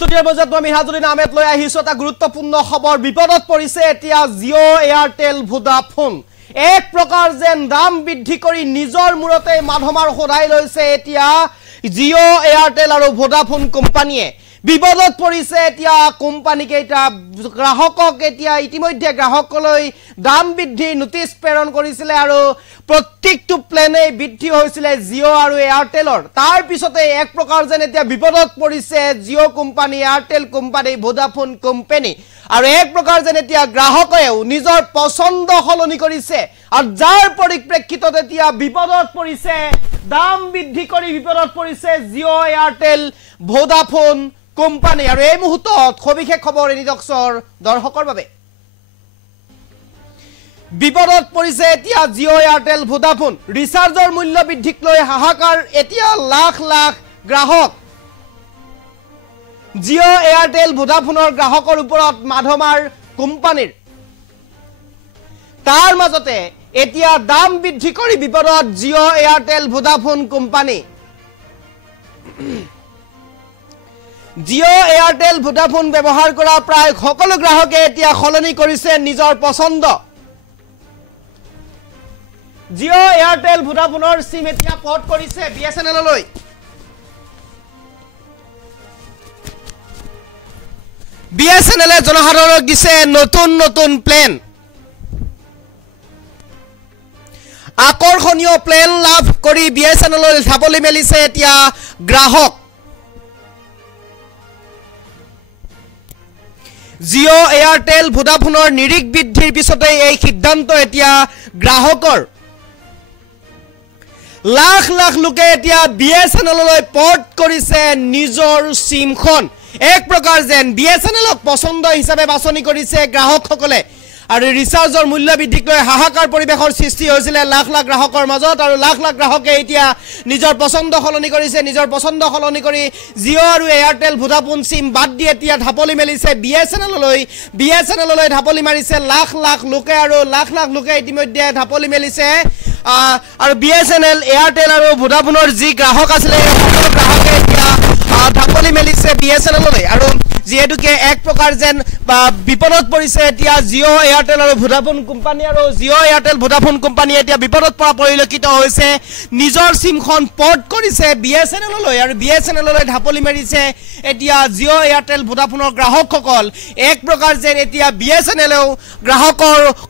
ষ্টুডিঅ'ৰ মাজত আমি হাজুৰিন আহমেদ লৈ আহিছো এটা গুৰুত্বপূৰ্ণ খবৰ বিপদত পৰিছে এতিয়া জিঅ' এয়াৰটেল ভোডাফোন এক প্ৰকাৰ যেন দাম বৃদ্ধি কৰি নিজৰ মূৰতে মাধমাৰ সদাই লৈছে এতিয়া জিঅ' এয়াৰটেল আৰু ভোডাফোন কোম্পানীয়ে বিপদত পৰিছে এতিয়া কোম্পানী কেইটা গ্ৰাহকক এতিয়া ইতিমধ্যে গ্ৰাহকলৈ দাম বৃদ্ধি নোটিছ প্ৰেৰণ কৰিছিলে আৰু প্ৰত্যেকটো প্লেনে বৃদ্ধি হৈছিলে জিঅ' আৰু এয়াৰটেলৰ তাৰ পিছতে এক প্ৰকাৰ যেন এতিয়া বিপদত পৰিছে Jio' company Airtel company Vodafone company আৰু এক প্ৰকাৰ যেন এতিয়া গ্ৰাহকেও নিজৰ পছন্দ সলনি কৰিছে আৰু যাৰ পৰিপ্ৰেক্ষিতত এতিয়া বিপদত পৰিছে দাম বৃদ্ধি কৰি বিপদত পৰিছে জিঅ' এয়াৰটেল ভোডাফোন কোম্পানী আৰু এই মুহূৰ্তত সবিশেষ খবৰ নিদক্সৰ দৰ্শকৰ বাবে বিপদত পৰিছে এতিয়া জিঅ' এয়াৰটেল ভোডাফোন ৰিচাৰ্জৰ মূল্য বৃদ্ধিক লৈ হাহাকাৰ এতিয়া লাখ লাখ গ্ৰাহক জিঅ' এয়াৰটেল ভোডাফোনৰ গ্ৰাহকৰ ওপৰত মাধমাৰ কোম্পানীৰ তাৰ মাজতে এতিয়া দাম বৃদ্ধি কৰি বিপদত Jio' Airtel Vodafone company Jio' Airtel Vodafone ব্যৱহাৰ কৰা প্ৰায় সকলো গ্ৰাহকে এতিয়া সলনি কৰিছে নিজৰ পছন্দ জিঅ' এয়াৰটেল ভোডাফোনৰ সিম এতিয়া পৰ্ট কৰিছে বিএছএনএল লৈ বিএছএনএল জনসাধাৰণক দিছে নতুন নতুন প্লেন আকৰ্ষণীয় প্লেন লাভ কৰি বিএছএনএল ধাপলি মেলিছে এতিয়া গ্ৰাহক জিঅ' এয়াৰটেল ভোডাফোনৰ নিৰিখ বৃদ্ধিৰ পিছতে এই সিদ্ধান্ত এতিয়া গ্ৰাহকৰ লাখ লাখ লোকে এতিয়া বিএছএনএললৈ পৰ্ট কৰিছে নিজৰ সিমখন এক প্ৰকাৰ যেন বিএছএনএলক পছন্দ হিচাপে বাছনি কৰিছে গ্ৰাহকসকলে আৰু ৰিচাৰ্জৰ মূল্য বৃদ্ধিক লৈ হাহাকাৰ পৰিৱেশৰ সৃষ্টি হৈছিল লাখ লাখ গ্ৰাহকৰ মাজত আৰু লাখ লাখ গ্ৰাহকে এতিয়া নিজৰ পছন্দ সলনি কৰিছে নিজৰ পছন্দ সলনি কৰি জিঅ' আৰু এয়াৰটেল ভোডাফোন সিম বাদ দি এতিয়া ধাপলি মেলিছে বিএছএনএললৈ ধাপলি মাৰিছে লাখ লাখ লোকে আৰু লাখ লাখ লোকে ইতিমধ্যে ধাপলি মেলিছে আৰু বিএছএনএল এয়াৰটেল আৰু ভোডাফোনৰ যি গ্ৰাহক আছিল সকলো গ্ৰাহকে এতিয়া ধাপলি মেলিছে বিএছএনএললৈ আৰু যেহেতুকে এক প্ৰকাৰ যেন বিপদত পৰিছে এতিয়া জিঅ' এয়াৰটেল আৰু ভোডাফোন কোম্পানী আৰু জিঅ' এয়াৰটেল ভোডাফোন কোম্পানী এতিয়া বিপদত পৰা পৰিলক্ষিত হৈছে নিজৰ সিমখন পৰ্ট কৰিছে বিএছএনএললৈ আৰু বিএছএনএললৈ ধাপলি মাৰিছে এতিয়া জিঅ' এয়াৰটেল ভোডাফোনৰ গ্ৰাহকসকল এক প্ৰকাৰ যেন এতিয়া বিএছএনএলেও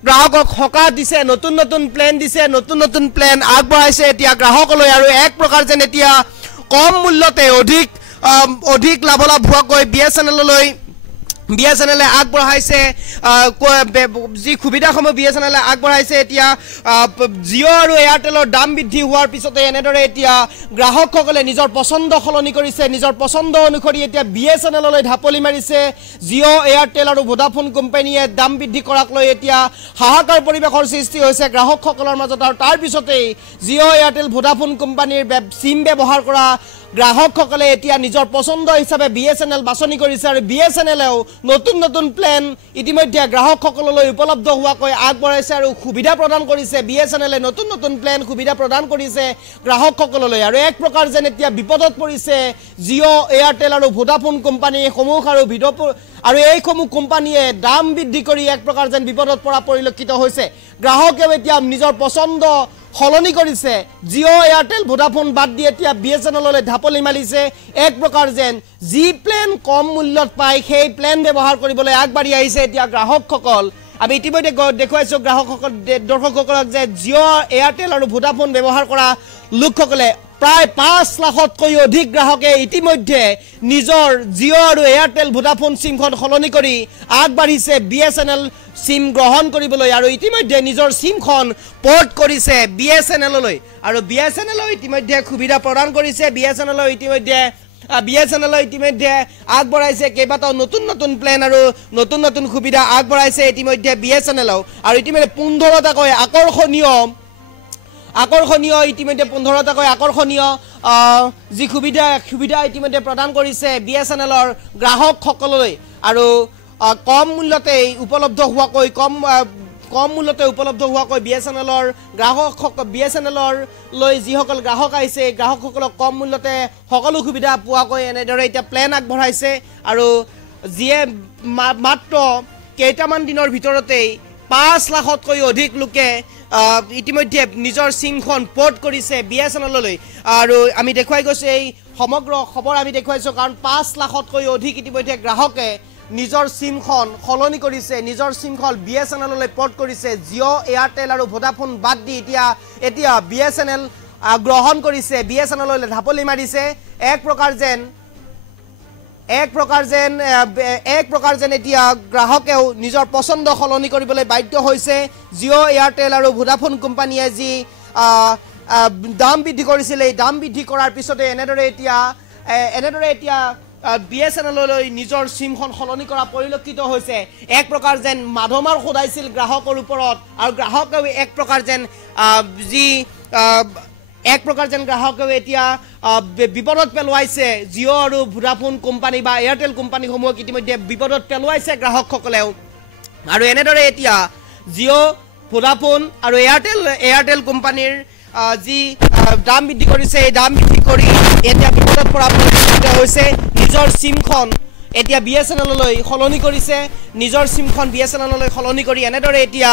গ্ৰাহকক সকাহ দিছে নতুন নতুন প্লেন দিছে নতুন নতুন প্লেন আগবঢ়াইছে এতিয়া গ্ৰাহকলৈ আৰু এক প্ৰকাৰ যেন এতিয়া কম মূল্যতে অধিক লাভলাভ হোৱাকৈ বিএছএনএলে আগবঢ়াইছে যি সুবিধাসমূহ বিএছএনএলে আগবঢ়াইছে এতিয়া জিঅ' আৰু এয়াৰটেলৰ দাম বৃদ্ধি হোৱাৰ পিছতে এনেদৰে এতিয়া গ্ৰাহকসকলে নিজৰ পছন্দ সলনি কৰিছে নিজৰ পছন্দ অনুসৰি এতিয়া বিএছএনএললৈ ধাপলি মাৰিছে জিঅ' এয়াৰটেল আৰু ভোডাফোন কোম্পানীয়ে দাম বৃদ্ধি কৰাক লৈ এতিয়া হাহাকাৰ পৰিৱেশৰ সৃষ্টি হৈছে গ্ৰাহকসকলৰ মাজত আৰু তাৰ পিছতেই জিঅ' এয়াৰটেল ভোডাফোন কোম্পানীৰ সিম ব্যৱহাৰ কৰা গ্ৰাহকসকলে এতিয়া নিজৰ পছন্দ হিচাপে বিএছএনএল বাছনি কৰিছে আৰু বিএছএনএলেও নতুন নতুন প্লেন ইতিমধ্যে গ্ৰাহকসকললৈ উপলব্ধ হোৱাকৈ আগবঢ়াইছে আৰু সুবিধা প্ৰদান কৰিছে বিএছএনএলে নতুন নতুন প্লেন সুবিধা প্ৰদান কৰিছে গ্ৰাহকসকললৈ আৰু এক প্ৰকাৰ যেন এতিয়া বিপদত পৰিছে জিঅ' এয়াৰটেল আৰু ভোডাফোন কোম্পানী সমূহ আৰু এইসমূহ কোম্পানীয়ে দাম বৃদ্ধি কৰি এক প্ৰকাৰ যেন বিপদত পৰা পৰিলক্ষিত হৈছে গ্ৰাহকেও এতিয়া নিজৰ পছন্দ সলনি কৰিছে জিঅ' এয়াৰটেল ভোডাফোন বাদ দি এতিয়া বিএছএনএললৈ ধাপলি মাৰিছে এক প্ৰকাৰ যেন যি প্লেন কম মূল্যত পায় সেই প্লেন ব্যৱহাৰ কৰিবলৈ আগবাঢ়ি আহিছে এতিয়া গ্ৰাহকসকল আমি ইতিমধ্যে দেখুৱাইছো দৰ্শকসকলক যে জিঅ' এয়াৰটেল আৰু ভোডাফোন ব্যৱহাৰ কৰা লোকসকলে প্ৰায় 5 লাখতকৈ অধিক গ্ৰাহকে ইতিমধ্যে নিজৰ জিঅ' আৰু এয়াৰটেল ভোডাফোন সিমখন সলনি কৰি আগবাঢ়িছে বিএছএনএল সিম গ্ৰহণ কৰিবলৈ আৰু ইতিমধ্যে নিজৰ সিমখন পৰ্ট কৰিছে বিএছএনএললৈ আৰু বিএছএনএলও ইতিমধ্যে সুবিধা প্ৰদান কৰিছে বিএছএনএলও ইতিমধ্যে আগবঢ়াইছে কেইবাটাও নতুন নতুন প্লেন আৰু নতুন নতুন সুবিধা আগবঢ়াইছে ইতিমধ্যে বিএছএনএলও আৰু ইতিমধ্যে 15টাকৈ আকৰ্ষণীয় ইতিমধ্যে 15টাকৈ আকৰ্ষণীয় যি সুবিধা ইতিমধ্যে প্ৰদান কৰিছে বিএছএনএলৰ গ্ৰাহকসকললৈ আৰু কম মূল্যতে উপলব্ধ হোৱাকৈ কম মূল্যতে উপলব্ধ হোৱাকৈ BSNLৰ গ্ৰাহক BSNLৰ লৈ যিসকল গ্ৰাহক আহিছে গ্ৰাহকসকলক কম মূল্যতে সকলো সুবিধা পোৱাকৈ এনেদৰে এতিয়া প্লেন আগবঢ়াইছে আৰু যিয়ে মাত্ৰ কেইটামান দিনৰ ভিতৰতেই 5 লাখতকৈ অধিক লোকে ইতিমধ্যে নিজৰ সিমখন পোৰ্ট কৰিছে BSNLলৈ আৰু আমি দেখুৱাই গৈছে এই সমগ্ৰ খবৰ আমি দেখুৱাইছো কাৰণ 5 লাখতকৈ অধিক ইতিমধ্যে গ্ৰাহকে নিজৰ সিমখন সলনি কৰিছে নিজৰ সিমখন BSNLলৈ পোৰ্ট কৰিছে জিঅ' এয়াৰটেল আৰু ভোডাফোন বাদ দি এতিয়া BSNL গ্ৰহণ কৰিছে BSNLলৈ ঢাপলি মাৰিছে এক প্ৰকাৰ যেন এতিয়া গ্ৰাহকেও নিজৰ পছন্দ সলনি কৰিবলৈ বাধ্য হৈছে জিঅ' এয়াৰটেল আৰু ভোডাফোন কোম্পানীয়ে যি দাম বৃদ্ধি কৰিছিল এই দাম বৃদ্ধি কৰাৰ পিছতে এনেদৰে এতিয়া BSNLলৈ নিজৰ সিমখন সলনি কৰা পৰিলক্ষিত হৈছে এক প্ৰকাৰ যেন মাধমাৰ খোদাইছিল গ্ৰাহকৰ ওপৰত আৰু গ্ৰাহকেও এক প্ৰকাৰ যেন গ্ৰাহকেও এতিয়া বিপদত পেলোৱাইছে জিঅ' আৰু ভোডাফোন কোম্পানী বা এয়াৰটেল কোম্পানীসমূহক ইতিমধ্যে বিপদত পেলোৱাইছে গ্ৰাহকসকলেও আৰু এনেদৰে এতিয়া জিঅ' ভোডাফোন আৰু এয়াৰটেল কোম্পানীৰ যি দাম বৃদ্ধি কৰিছে এই দাম বৃদ্ধি কৰি এতিয়া বিপদত পৰা পৰিলক্ষিত হৈছে নিজৰ সিমখন এতিয়া BSNLলৈ সলনি কৰিছে নিজৰ সিমখন BSNLলৈ সলনি কৰি এনেদৰে এতিয়া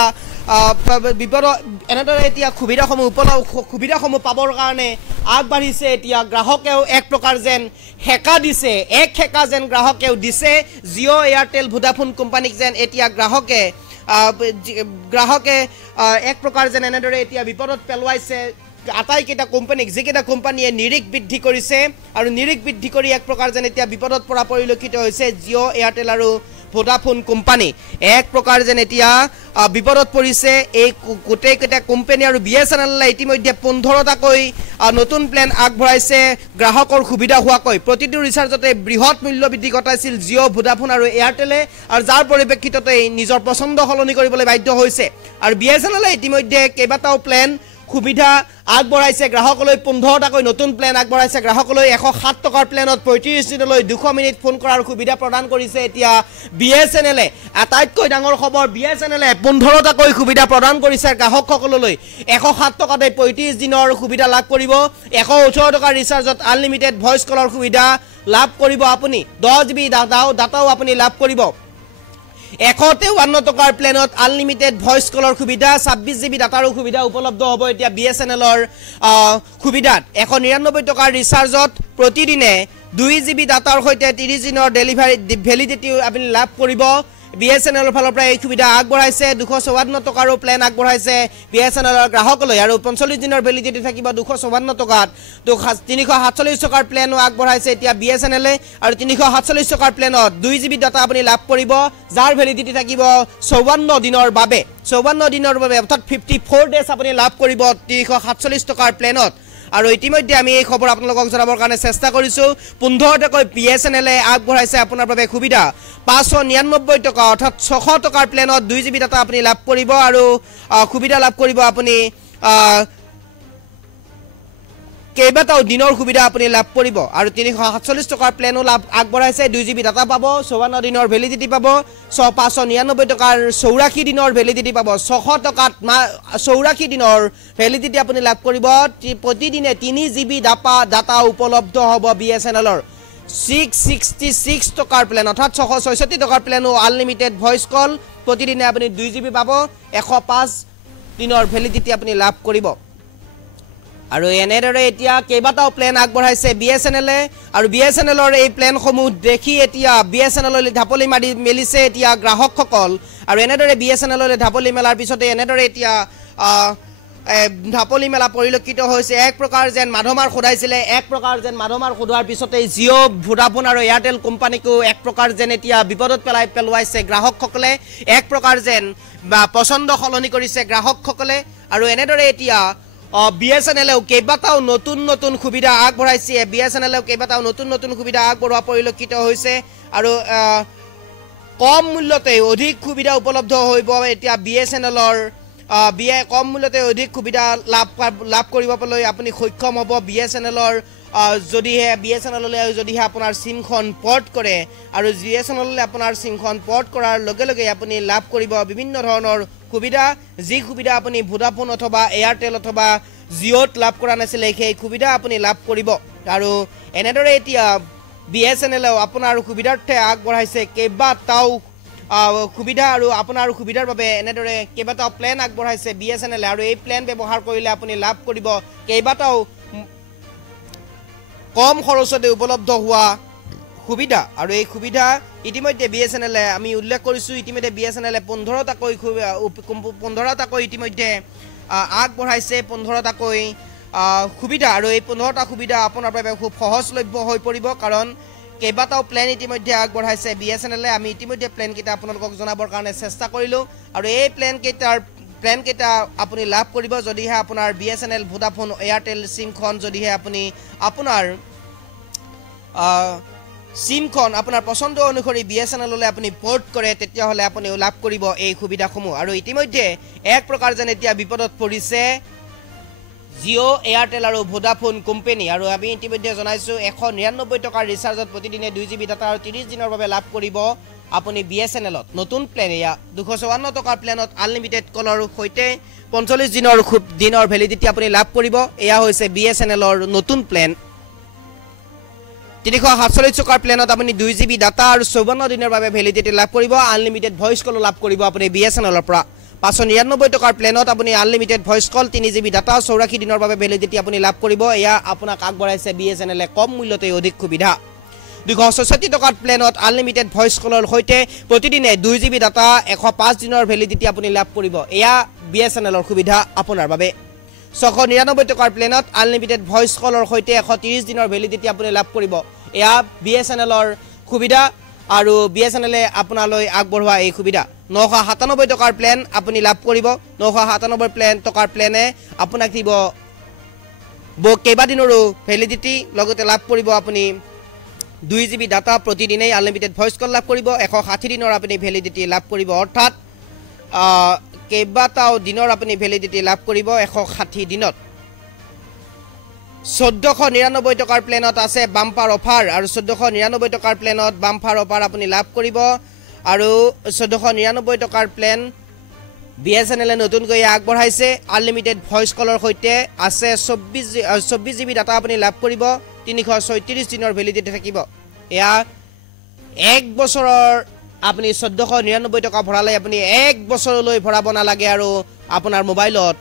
সুবিধাসমূহ পাবৰ কাৰণে আগবাঢ়িছে এতিয়া গ্ৰাহকেও এক প্ৰকাৰ যেন হেকা দিছে গ্ৰাহকেও দিছে জিঅ' এয়াৰটেল ভোডাফোন কোম্পানীক যেন এতিয়া গ্ৰাহকে এক প্ৰকাৰ যেন এনেদৰে এতিয়া বিপদত পেলোৱাইছে আটাইকেইটা কোম্পানীক যিকেইটা কোম্পানীয়ে নিৰিখ বৃদ্ধি কৰিছে আৰু নিৰিখ বৃদ্ধি কৰি এক প্ৰকাৰ যেন এতিয়া বিপদত পৰা পৰিলক্ষিত হৈছে জিঅ' এয়াৰটেল আৰু ভোডাফোন কোম্পানী এক প্ৰকাৰ যেন এতিয়া বিপদত পৰিছে এই গোটেইকেইটা কোম্পানী আৰু BSNLলৈ ইতিমধ্যে 15টাকৈ নতুন প্লেন আগবঢ়াইছে গ্ৰাহকৰ সুবিধা হোৱাকৈ প্ৰতিটো ৰিচাৰ্জতে বৃহৎ মূল্য বৃদ্ধি ঘটাইছিল জিঅ' ভোডাফোন আৰু এয়াৰটেলে আৰু যাৰ পৰিপ্ৰেক্ষিততে নিজৰ পছন্দ সলনি কৰিবলৈ বাধ্য হৈছে আৰু BSNLলৈ ইতিমধ্যে কেইবাটাও প্লেন সুবিধা আগবঢ়াইছে গ্ৰাহকলৈ 15টাকৈ নতুন প্লেন আগবঢ়াইছে গ্ৰাহকলৈ 107 টকাৰ প্লেনত 35 দিনলৈ 200 মিনিট ফোন কৰাৰ সুবিধা প্ৰদান কৰিছে এতিয়া BSNLে আটাইতকৈ ডাঙৰ খবৰ BSNLে 15টাকৈ সুবিধা প্ৰদান কৰিছে গ্ৰাহকসকললৈ 107 টকাতে 35 দিনৰ সুবিধা লাভ কৰিব 118 টকাৰ ৰিচাৰ্জত আনলিমিটেড ভয়েস কলৰ সুবিধা লাভ কৰিব আপুনি 10 GB ডাটাও আপুনি লাভ কৰিব 153 টকাৰ প্লেনত আনলিমিটেড ভয়েস কলৰ সুবিধা 26 GB ডাটাৰ সুবিধা উপলব্ধ হ'ব এতিয়া BSNLৰ সুবিধাত 199 টকাৰ ৰিচাৰ্জত প্ৰতিদিনে 2 GB ডাটাৰ সৈতে 30 দিনৰ ডেলিভাৰী ভ্যালিডিটি আপুনি লাভ কৰিব BSNLৰ ফালৰ পৰা এই সুবিধা আগবঢ়াইছে 254 টকাৰো প্লেন আগবঢ়াইছে BSNLৰ গ্ৰাহকলৈ আৰু 45 দিনৰ ভ্যালিডিটি থাকিব 254 টকাত 347 টকাৰ প্লেনো আগবঢ়াইছে এতিয়া BSNLে আৰু 347 টকাৰ প্লেনত 2 GB ডাটা আপুনি লাভ কৰিব যাৰ ভ্যালিডিটি থাকিব 54 দিনৰ বাবে অৰ্থাৎ 54 ডেজ আপুনি লাভ কৰিব 347 টকাৰ প্লেনত আৰু ইতিমধ্যে আমি এই খবৰ আপোনালোকক জনাবৰ কাৰণে চেষ্টা কৰিছো 15টাকৈ BSNLে আগবঢ়াইছে আপোনাৰ বাবে সুবিধা 599 টকা অৰ্থাৎ 600 টকাৰ প্লেনত 2 GB ডাটা আপুনি লাভ কৰিব আৰু সুবিধা লাভ কৰিব আপুনি কেইবাটাও দিনৰ সুবিধা আপুনি লাভ কৰিব আৰু 347 টকাৰ প্লেনো লাভ আগবঢ়াইছে 2 GB ডাটা পাব 54 দিনৰ ভ্যালিডিটি পাব 599 টকাৰ 84 দিনৰ ভ্যালিডিটি পাব 600 টকাত 84 দিনৰ ভ্যালিডিটি আপুনি লাভ কৰিব প্ৰতিদিনে 3 GB ডাটা উপলব্ধ হ'ব BSNLৰ 666 টকাৰ প্লেন অৰ্থাৎ 666 টকাৰ প্লেনো আনলিমিটেড ভয়েস কল প্ৰতিদিনে আপুনি 2 GB পাব 105 দিনৰ ভ্যালিডিটি আপুনি লাভ কৰিব আৰু এনেদৰে এতিয়া কেইবাটাও প্লেন আগবঢ়াইছে BSNLে আৰু BSNLৰ এই প্লেনসমূহ দেখি এতিয়া BSNLলৈ ঢাপলি মাৰি মেলিছে এতিয়া গ্ৰাহকসকল আৰু এনেদৰে BSNLলৈ ঢাপলি মেলাৰ পিছতে এনেদৰে এতিয়া ঢাপলি মেলা পৰিলক্ষিত হৈছে এক প্ৰকাৰ যেন মাধমাৰ খোদাইছিলে এক প্ৰকাৰ যেন মাধমাৰ খোদাৰ পিছতে জিঅ' ভোডাফোন আৰু এয়াৰটেল কোম্পানীকো এক প্ৰকাৰ যেন এতিয়া বিপদত পেলোৱাইছে গ্ৰাহকসকলে এক প্ৰকাৰ যেন পছন্দ সলনি কৰিছে গ্ৰাহকসকলে আৰু এনেদৰে এতিয়া BSNLেও কেইবাটাও নতুন সুবিধা আগবঢ়াইছে BSNLেও কেইবাটাও নতুন সুবিধা আগবঢ়োৱা পৰিলক্ষিত হৈছে আৰু কম মূল্যতে অধিক সুবিধা উপলব্ধ হ'ব এতিয়া BSNLৰ কম মূল্যতে অধিক সুবিধা লাভ কৰিবলৈ আপুনি সক্ষম হ'ব BSNLৰ যদিহে BSNLলৈ যদিহে আপোনাৰ সিমখন পোৰ্ট কৰে আৰু BSNLলৈ আপোনাৰ সিমখন পোৰ্ট কৰাৰ লগে লগে আপুনি লাভ কৰিব বিভিন্ন ধৰণৰ সুবিধা যি সুবিধা আপুনি ভোডাফোন অথবা এয়াৰটেল অথবা জিঅ'ত লাভ কৰা নাছিলে সেই সুবিধা আপুনি লাভ কৰিব আৰু এনেদৰে এতিয়া BSNL আপোনাৰ সুবিধাৰ্থে আগবঢ়াইছে কেইবাটাও সুবিধা আৰু আপোনাৰ সুবিধাৰ বাবে এনেদৰে কেইবাটাও প্লেন আগবঢ়াইছে BSNL আৰু এই প্লেন ব্যৱহাৰ কৰিলে আপুনি লাভ কৰিব কেইবাটাও কম খৰচতে উপলব্ধ হোৱা সুবিধা আৰু এই সুবিধা ইতিমধ্যে BSNL আমি উল্লেখ কৰিছো ইতিমধ্যে BSNL 15টাকৈ ইতিমধ্যে আগবঢ়াইছে 15টাকৈ সুবিধা আৰু এই 15টা সুবিধা আপোনাৰ বাবে খুব সহজলভ্য হৈ পৰিব কাৰণ কেইবাটাও প্লেন ইতিমধ্যে আগবঢ়াইছে BSNL আমি ইতিমধ্যে প্লেন কেইটা আপোনালোকক জনাবৰ কাৰণে চেষ্টা কৰিলো আৰু এই প্লেন কেইটা আপুনি লাভ কৰিব যদিহে আপোনাৰ BSNL ভোডাফোন এয়াৰটেল সিমখন যদিহে আপুনি আপোনাৰ সিমখন আপোনাৰ পছন্দ অনুসৰি BSNL লৈ আপুনি পোৰ্ট কৰে তেতিয়া হলে আপুনি লাভ কৰিব এই সুবিধাসমূহ আৰু ইতিমধ্যে এক প্ৰকাৰ যেন এতিয়া বিপদত পৰিছে জিঅ' এয়াৰটেল আৰু ভোডাফোন কোম্পানী আৰু আমি ইতিমধ্যে জনাইছো 199 টকাৰ ৰিচাৰ্জত প্ৰতিদিনে 2 GB ডাটা আৰু 30 দিনৰ বাবে লাভ কৰিব আপুনি BSNLত নতুন প্লেন এয়া 254 টকাৰ প্লেনত আনলিমিটেড কলৰ সৈতে 45 দিনৰ ভ্যালিডিটি আপুনি লাভ কৰিব এয়া হৈছে BSNLৰ নতুন প্লেন 347 টকাৰ প্লেনত আপুনি 2 GB ডাটা আৰু 54 দিনৰ বাবে ভ্যালিডিটি লাভ কৰিব আনলিমিটেড ভয়েস কল লাভ কৰিব আপুনি BSNLৰ পৰা 599 টকাৰ প্লেনত আপুনি আনলিমিটেড ভয়েস কল 3 GB ডাটা 84 দিনৰ বাবে ভ্যালিডিটি আপুনি লাভ কৰিব এয়া আপোনাক আগবঢ়াইছে BSNL কম মূল্যতে অধিক সুবিধা 266 টকাৰ প্লেনত আনলিমিটেড ভয়েস কলৰ সৈতে প্ৰতিদিনে 2 GB ডাটা 105 দিনৰ ভ্যালিডিটি আপুনি লাভ কৰিব এয়া BSNLৰ সুবিধা আপোনাৰ বাবে 699 টকাৰ প্লেনত আনলিমিটেড ভয়েস কলৰ সৈতে 130 দিনৰ ভ্যালিডিটি আপুনি লাভ কৰিব এয়া BSNLৰ সুবিধা আৰু BSNL আপোনালৈ আগবঢ়োৱা এই সুবিধা 997 টকাৰ প্লেন আপুনি লাভ কৰিব 997 টকাৰ প্লেনে আপোনাক দিব কেইবাদিনৰো ভ্যালিডিটি লগতে লাভ কৰিব আপুনি 2 GB ডাটা প্ৰতিদিনে আনলিমিটেড ভয়েস কল লাভ কৰিব 160 দিনৰ আপুনি ভ্যালিডিটি লাভ কৰিব অৰ্থাৎ কেইবাটাও দিনৰ আপুনি ভ্যালিডিটি লাভ কৰিব 160 দিনত 1499 টকাৰ প্লেনত আছে বাম্পাৰ অফাৰ আৰু 1499 টকাৰ প্লেনত বাম্পাৰ অফাৰ আপুনি লাভ কৰিব আৰু 1499 টকাৰ প্লেন BSNL নতুনকৈ আগবঢ়াইছে আনলিমিটেড ভয়েস কলৰ সৈতে আছে 24 GB ডাটা আপুনি লাভ কৰিব 336 দিনৰ ভ্যালিডিটি থাকিব এয়া 1 বছৰৰ আপুনি 1499 টকা ভৰালে আপুনি 1 বছৰলৈ ভৰাব নালাগে আৰু আপোনাৰ মোবাইলত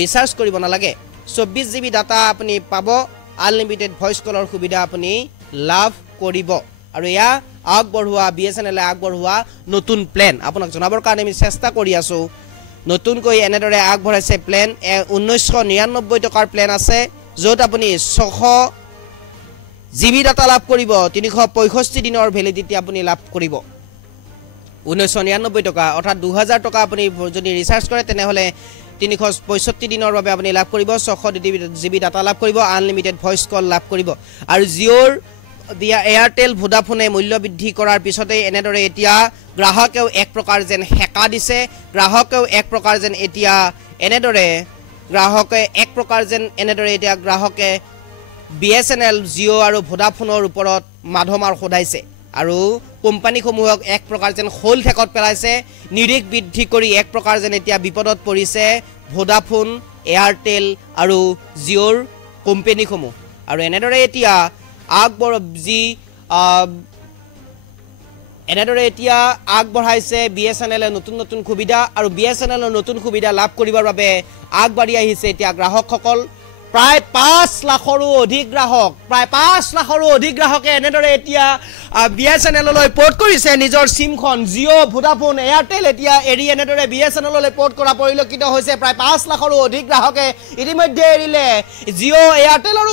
ৰিচাৰ্জ কৰিব নালাগে 24 GB ডাটা আপুনি পাব আনলিমিটেড ভয়েস কলৰ সুবিধা আপুনি লাভ কৰিব আৰু এয়া আগবঢ়োৱা BSNL আগবঢ়োৱা নতুন প্লেন আপোনাক জনাবৰ কাৰণে আমি চেষ্টা কৰি আছো নতুনকৈ এনেদৰে আগবঢ়াইছে প্লেন 1999 টকাৰ প্লেন আছে য'ত আপুনি 600 GB ডাটা লাভ কৰিব 365 দিনৰ ভ্যালিডিটি আপুনি লাভ কৰিব 1999 টকা অৰ্থাৎ 2000 টকা আপুনি যদি ৰিচাৰ্জ কৰে তেনেহলে 365 দিনৰ বাবে আপুনি লাভ কৰিব 600 GB ডাটা লাভ কৰিব আনলিমিটেড ভয়েস কল লাভ কৰিব আৰু জিঅ'ৰ এয়াৰটেল ভোডাফোনে মূল্য বৃদ্ধি কৰাৰ পিছতে এনেদৰে এতিয়া গ্ৰাহকেও এক প্ৰকাৰ যেন হেকা দিছে গ্ৰাহকেও এক প্ৰকাৰ যেন এতিয়া এনেদৰে গ্ৰাহকে BSNL জিঅ' আৰু ভোডাফোনৰ ওপৰত মাধমাৰ খোদাইছে আৰু কোম্পানীসমূহক এক প্ৰকাৰ যেন হোল ঠেকত পেলাইছে নিৰিখ বৃদ্ধি কৰি এক প্ৰকাৰ যেন এতিয়া বিপদত পৰিছে ভোডাফোন এয়াৰটেল আৰু জিঅ'ৰ কোম্পানীসমূহ আৰু এনেদৰে এতিয়া আগবঢ়াইছে BSNL নতুন সুবিধা আৰু BSNL নতুন সুবিধা লাভ কৰিবৰ বাবে আগবাঢ়ি আহিছে এতিয়া গ্ৰাহকসকল প্ৰায় 5 লাখৰো অধিক গ্ৰাহকে এনেদৰে এতিয়া BSNL লৈ পোৰ্ট কৰিছে নিজৰ সিমখন জিঅ' ভোডাফোন এয়াৰটেল এতিয়া এৰি এনেদৰে BSNL লৈ পোৰ্ট কৰা পৰিলক্ষিত হৈছে প্ৰায় 5 লাখৰো অধিক গ্ৰাহকে ইতিমধ্যে এৰিলে জিঅ' এয়াৰটেল আৰু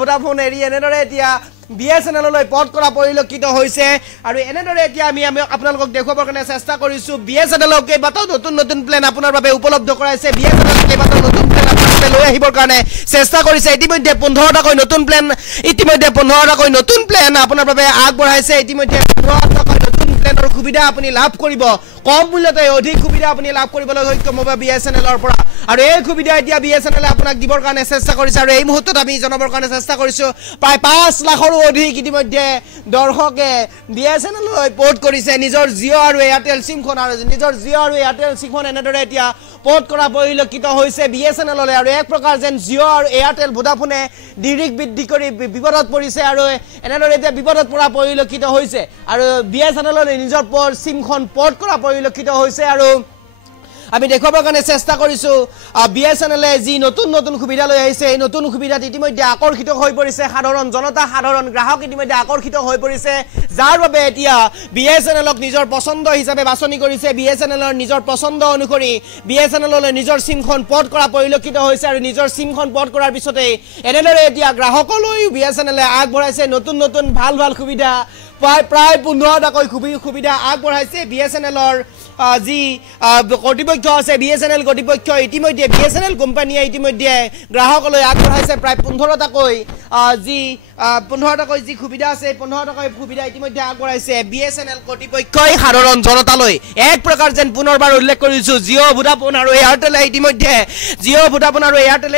ভোডাফোন এৰি এনেদৰে এতিয়া BSNL লৈ পোৰ্ট কৰা পৰিলক্ষিত হৈছে আৰু এনেদৰে এতিয়া আমি আপোনালোকক দেখুৱাবৰ কাৰণে চেষ্টা কৰিছো BSNL কেইবাটাও নতুন প্লেন আপোনাৰ বাবে উপলব্ধ কৰাইছে BSNL কেইবাটাও নতুন প্লেন আপোনালোকে লৈ আহিবৰ কাৰণে চেষ্টা কৰিছে ইতিমধ্যে 15টাকৈ নতুন প্লেন আপোনাৰ বাবে আগবঢ়াইছে ইতিমধ্যে 15টাকৈ নতুন প্লেনৰ সুবিধা আপুনি লাভ কৰিব কম মূল্যতে অধিক সুবিধা আপুনি লাভ কৰিবলৈ সক্ষম হ'ব BSNLৰ পৰা আৰু এই সুবিধা এতিয়া BSNL আপোনাক দিবৰ কাৰণে চেষ্টা কৰিছে আৰু এই মুহূৰ্তত আমি জনাবৰ কাৰণে চেষ্টা কৰিছোঁ প্ৰায় 5 লাখৰো অধিক ইতিমধ্যে দৰ্শকে BSNL লৈ পোৰ্ট কৰিছে নিজৰ জিঅ' আৰু এয়াৰটেল চিমখন আৰু নিজৰ জিঅ' আৰু এয়াৰটেল চিমখন এনেদৰে এতিয়া পোৰ্ট কৰা পৰিলক্ষিত হৈছে BSNL লৈ আৰু এক প্ৰকাৰ যেন জিঅ' আৰু এয়াৰটেল ভোডাফোনে ডিৰিক বৃদ্ধি কৰি বিপদত পৰিছে আৰু এনেদৰে এতিয়া বিপদত পৰা পৰিলক্ষিত হৈছে আৰু BSNL লৈ নিজৰ চিমখন পোৰ্ট কৰা পৰিলক্ষিত হৈছে আৰু আমি দেখুৱাবৰ কাৰণে চেষ্টা কৰিছোঁ BSNL যি নতুন নতুন সুবিধা লৈ আহিছে এই নতুন সুবিধাত ইতিমধ্যে আকৰ্ষিত হৈ পৰিছে সাধাৰণ জনতা সাধাৰণ গ্ৰাহক ইতিমধ্যে আকৰ্ষিত হৈ পৰিছে যাৰ বাবে এতিয়া BSNLক নিজৰ পছন্দ হিচাপে বাছনি কৰিছে BSNLৰ নিজৰ পছন্দ অনুসৰি BSNLলৈ নিজৰ চিমখন পোৰ্ট কৰা পৰিলক্ষিত হৈছে আৰু নিজৰ চিমখন পোৰ্ট কৰাৰ পিছতে এনেদৰে এতিয়া গ্ৰাহকলৈ BSNLে আগবঢ়াইছে নতুন নতুন ভাল ভাল সুবিধা প্ৰায় 15টাকৈ সুবিধা আগবঢ়াইছে BSNLৰ যি কৰ্তৃপক্ষ আছে BSNL কৰ্তৃপক্ষ ইতিমধ্যে BSNL কোম্পানীয়ে ইতিমধ্যে গ্ৰাহকলৈ আগবঢ়াইছে প্ৰায় 15টাকৈ যি সুবিধা আছে 15টাকৈ সুবিধা ইতিমধ্যে আগবঢ়াইছে BSNL কৰ্তৃপক্ষই সাধাৰণ জনতালৈ এক প্ৰকাৰ যেন পুনৰবাৰ উল্লেখ কৰিছোঁ জিঅ' ভোডাফোন আৰু এয়াৰটেলে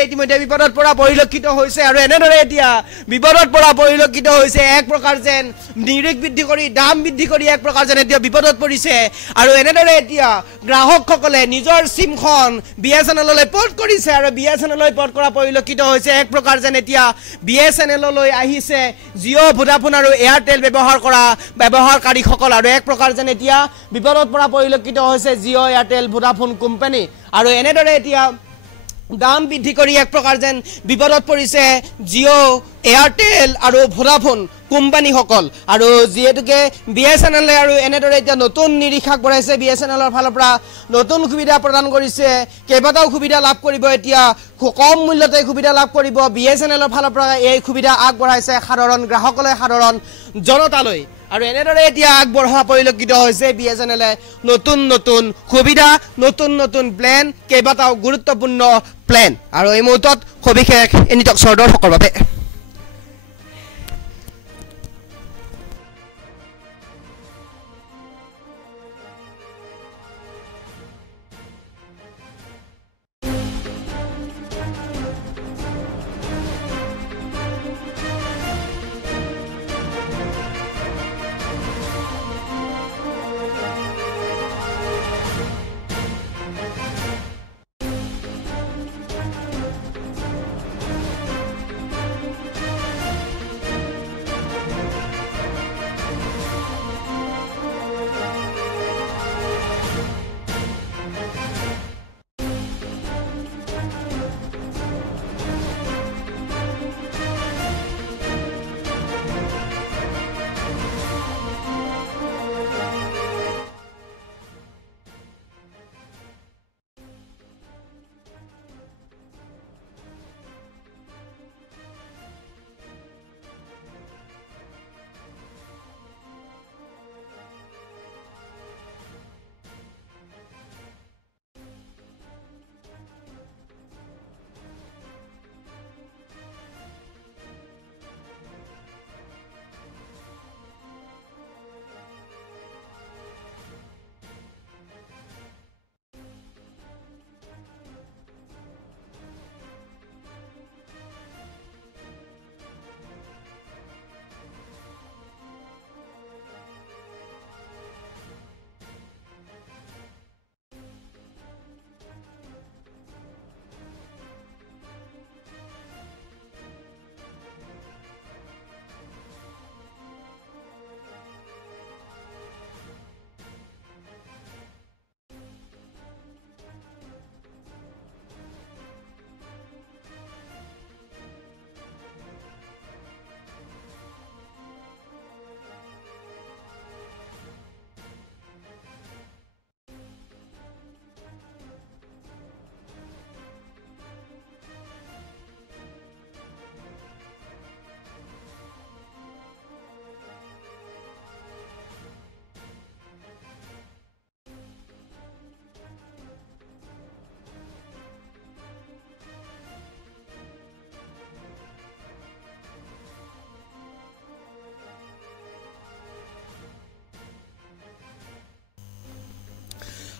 ইতিমধ্যে বিপদত পৰা পৰিলক্ষিত হৈছে আৰু এনেদৰে এতিয়া বিপদত পৰা পৰিলক্ষিত হৈছে এক প্ৰকাৰ যেন নিৰিখ বৃদ্ধি কৰি দাম বৃদ্ধি কৰি এক প্ৰকাৰ যেন এতিয়া বিপদত পৰিছে আৰু এনেদৰে এতিয়া গ্ৰাহকসকলে নিজৰ চিমখন BSNLলৈ পোৰ্ট কৰিছে আৰু BSNLলৈ পোৰ্ট কৰা পৰিলক্ষিত হৈছে এক প্ৰকাৰ যেন এতিয়া BSNLলৈ আহিছে জিঅ' ভোডাফোন আৰু এয়াৰটেল ব্যৱহাৰকাৰীসকল আৰু এক প্ৰকাৰ যেন এতিয়া বিপদত পৰা পৰিলক্ষিত হৈছে জিঅ' এয়াৰটেল ভোডাফোন কোম্পানী আৰু এনেদৰে এতিয়া দাম বৃদ্ধি কৰি এক প্ৰকাৰ যেন বিপদত পৰিছে জিঅ' এয়াৰটেল আৰু ভোডাফোন কোম্পানীসকল আৰু যিহেতুকে BSNL আৰু এনেদৰে এতিয়া নতুন নিৰিখ আগবঢ়াইছে BSNLৰ ফালৰ পৰা নতুন সুবিধা প্ৰদান কৰিছে কেইবাটাও সুবিধা লাভ কৰিব এতিয়া কম মূল্যতে সুবিধা লাভ কৰিব BSNLৰ ফালৰ পৰা এই সুবিধা আগবঢ়াইছে সাধাৰণ গ্ৰাহকলৈ সাধাৰণ জনতালৈ আৰু এনেদৰে এতিয়া আগবঢ়োৱা পৰিলক্ষিত হৈছে BSNLে নতুন নতুন সুবিধা নতুন নতুন প্লেন কেইবাটাও গুৰুত্বপূৰ্ণ প্লেন আৰু এই মুহূৰ্তত সবিশেষ এনিটক দৰ্শকৰ বাবে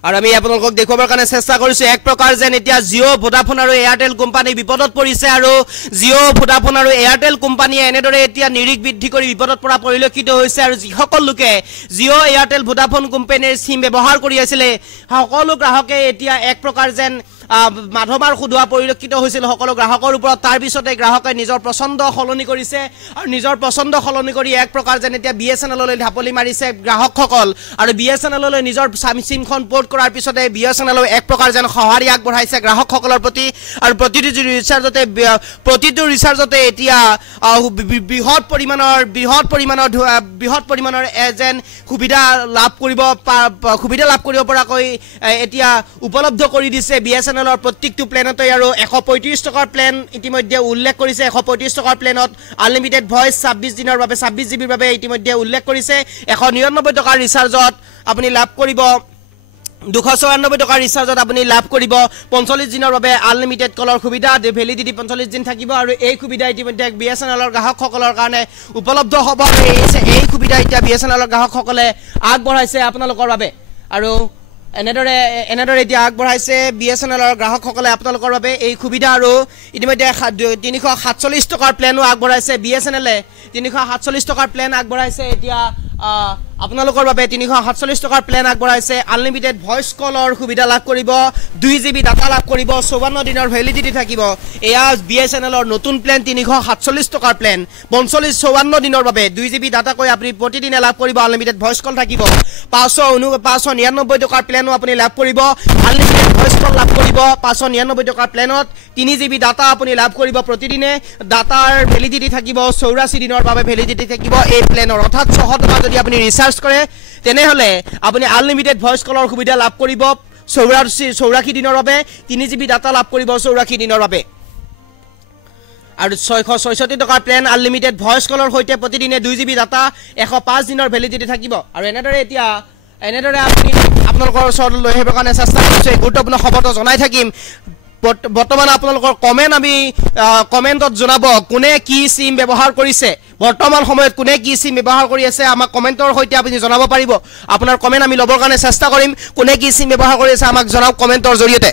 আৰু আমি আপোনালোকক দেখুৱাবৰ কাৰণে চেষ্টা কৰিছো এক প্ৰকাৰ যেন এতিয়া জিঅ' ভোডাফোন আৰু এয়াৰটেল কোম্পানী বিপদত পৰিছে আৰু জিঅ' ভোডাফোন আৰু এয়াৰটেল কোম্পানীয়ে এনেদৰে এতিয়া নিৰিখ বৃদ্ধি কৰি বিপদত পৰা পৰিলক্ষিত হৈছে আৰু যিসকল লোকে জিঅ' এয়াৰটেল ভোডাফোন কোম্পানীৰ সিম ব্যৱহাৰ কৰি আছিলে সকলো গ্ৰাহকে এতিয়া এক প্ৰকাৰ যেন মাধমাৰ খুদুৱা পৰিলক্ষিত হৈছিল সকলো গ্ৰাহকৰ ওপৰত তাৰ পিছতে গ্ৰাহকে নিজৰ পছন্দ সলনি কৰিছে আৰু নিজৰ পছন্দ সলনি কৰি এক প্ৰকাৰ যেন এতিয়া বিএছএনএললৈ ঢাপলি মাৰিছে গ্ৰাহকসকল আৰু বিএছএনএললৈ নিজৰ সিমখন পোৰ্ট কৰাৰ পিছতে বিএছএনএল এক প্ৰকাৰ যেন সঁহাৰি আগবঢ়াইছে গ্ৰাহকসকলৰ প্ৰতি আৰু প্ৰতিটো ৰিচাৰ্জতে এতিয়া বৃহৎ পৰিমাণৰ যেন সুবিধা লাভ কৰিব পৰাকৈ এতিয়া উপলব্ধ কৰি দিছে বিএছএনএলৰ প্ৰত্যেকটো প্লেনতে আৰু 135 টকাৰ প্লেন ইতিমধ্যে উল্লেখ কৰিছে 135 টকাৰ প্লেনত আনলিমিটেড ভয়েস 26 দিনৰ বাবে 26 জিবিৰ বাবে ইতিমধ্যে উল্লেখ কৰিছে 199 টকাৰ ৰিচাৰ্জত আপুনি লাভ কৰিব 294 টকাৰ ৰিচাৰ্জত আপুনি লাভ কৰিব 45 দিনৰ বাবে আনলিমিটেড কলৰ সুবিধা ভ্যালিডিটি 45 দিন থাকিব আৰু এই সুবিধা ইতিমধ্যে বিএছএনএলৰ গ্ৰাহকসকলৰ কাৰণে উপলব্ধ হ'ব এই সুবিধা এতিয়া বিএছএনএলৰ গ্ৰাহকসকলে আগবঢ়াইছে আপোনালোকৰ বাবে আৰু এনেদৰে এতিয়া আগবঢ়াইছে বিএছএনএলৰ গ্ৰাহকসকলে আপোনালোকৰ বাবে এই সুবিধা আৰু ইতিমধ্যে 347 টকাৰ প্লেনো আগবঢ়াইছে বিএছএনএলে 347 টকাৰ প্লেন আগবঢ়াইছে এতিয়া আপোনালোকৰ বাবে 347 টকাৰ প্লেন আগবঢ়াইছে আনলিমিটেড ভয়েস কলৰ সুবিধা লাভ কৰিব 2 জিবি ডাটা লাভ কৰিব 54 দিনৰ ভ্যালিডিটি থাকিব এয়া বিএছএনএলৰ নতুন প্লেন 347 টকাৰ প্লেন 54 দিনৰ বাবে 2 জিবি ডাটা কৈ আপুনি প্ৰতিদিনে লাভ কৰিব আনলিমিটেড ভয়েস কল থাকিব 599 টকাৰ প্লেনো আপুনি লাভ কৰিব আনলিমিটেড ভয়েস কল লাভ কৰিব 599 টকাৰ প্লেনত 3 জিবি ডাটা আপুনি লাভ কৰিব প্ৰতিদিনে ডাটাৰ ভ্যালিডিটি থাকিব 84 দিনৰ বাবে ভ্যালিডিটি থাকিব এই প্লেনৰ অৰ্থাৎ 100 টকা যদি আপুনি ৰিচাৰ্জ কৰে তেনেহলে আপুনি আনলিমিটেড ভয়েস কলৰ সুবিধা লাভ কৰিব 84 দিনৰ বাবে 3 জিবি ডাটা লাভ কৰিব 84 দিনৰ বাবে আৰু 666 টকাৰ প্লেন আনলিমিটেড ভয়েস কলৰ সৈতে প্ৰতিদিনে 2 জিবি ডাটা 105 দিনৰ ভ্যালিডিটি থাকিব আৰু এনেদৰে আপুনি আপোনালোকৰ ওচৰলৈ লৈ আহিবৰ কাৰণে চেষ্টা কৰিছো গুৰুত্বপূৰ্ণ খবৰটো জনাই থাকিম বৰ্তমান আপোনালোকৰ কমেন্ট আমি কমেন্টত জনাব কোনে কি সিম ব্যৱহাৰ কৰিছে বৰ্তমান সময়ত কোনে কি সিম ব্যৱহাৰ কৰি আছে আমাক কমেন্টৰ সৈতে আপুনি জনাব পাৰিব আপোনাৰ কমেন্ট আমি লবৰ কাৰণে চেষ্টা কৰিম কোনে কি সিম ব্যৱহাৰ কৰি আছে আমাক জনাওক কমেন্টৰ জৰিয়তে